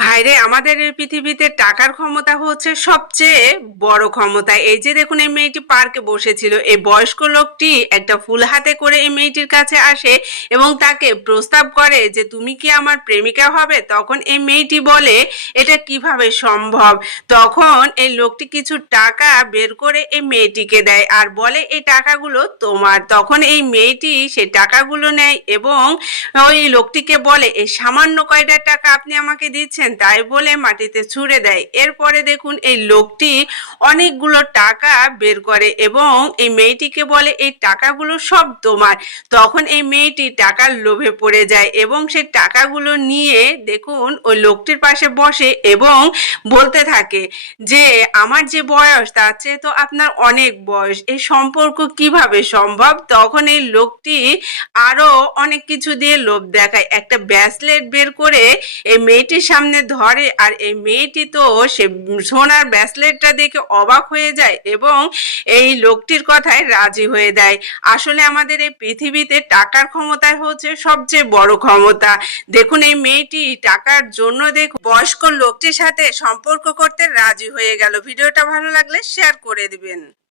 ভাইরে, আমাদের এই পৃথিবীতে টাকার ক্ষমতা হচ্ছে সবচেয়ে বড় ক্ষমতা। এই যে দেখুন, এই মেয়েটি পার্কে বসেছিল, এই বয়স্ক লোকটি একটা ফুল হাতে করে এই মেয়েটির কাছে আসে এবং তাকে প্রস্তাব করে যে তুমি কি আমার প্রেমিকা হবে। তখন এই মেয়েটি বলে এটা কিভাবে সম্ভব। তখন এই লোকটি কিছু টাকা বের করে এই মেয়েটিকে দেয় আর বলে এই টাকাগুলো তোমার। তখন এই মেয়েটি সেই টাকাগুলো নেয় এবং ওই লোকটিকে বলে এই সামান্য কয়টা টাকা আপনি আমাকে দিচ্ছেন, তাই বলে মাটিতে ছুঁড়ে দেয়। এরপরে দেখুন, এই লোকটি অনেকগুলো টাকা বের করে এবং এই মেয়েটিকে বলে এই টাকাগুলো সব তোমার। তখন এই মেয়েটি টাকার লোভে পড়ে যায় এবং সেই টাকাগুলো নিয়ে দেখুন ওই লোকটির পাশে বসে এবং বলতে থাকে যে আমার যে বয়স তার চেয়ে তো আপনার অনেক বয়স, এই সম্পর্ক কিভাবে সম্ভব। তখন এই লোকটি আরো অনেক কিছু দিয়ে লোভ দেখায়, একটা ব্রেসলেট বের করে এই মেয়েটির সামনে ধরে আর এই মেয়েটি তো সে সোনার ব্রেসলেটটা দেখে অবাক হয়ে যায় এবং এই লোকটির কথায় রাজি হয়ে দেয়। আসলে আমাদের এই পৃথিবীতে টাকার ক্ষমতাই হচ্ছে সবচেয়ে বড় ক্ষমতা। দেখুন, এই মেয়েটি টাকার জন্য দেখুন বয়স্ক লোকটির সাথে সম্পর্ক করতে রাজি হয়ে গেল। ভিডিওটা ভালো লাগলে শেয়ার করে দিবেন।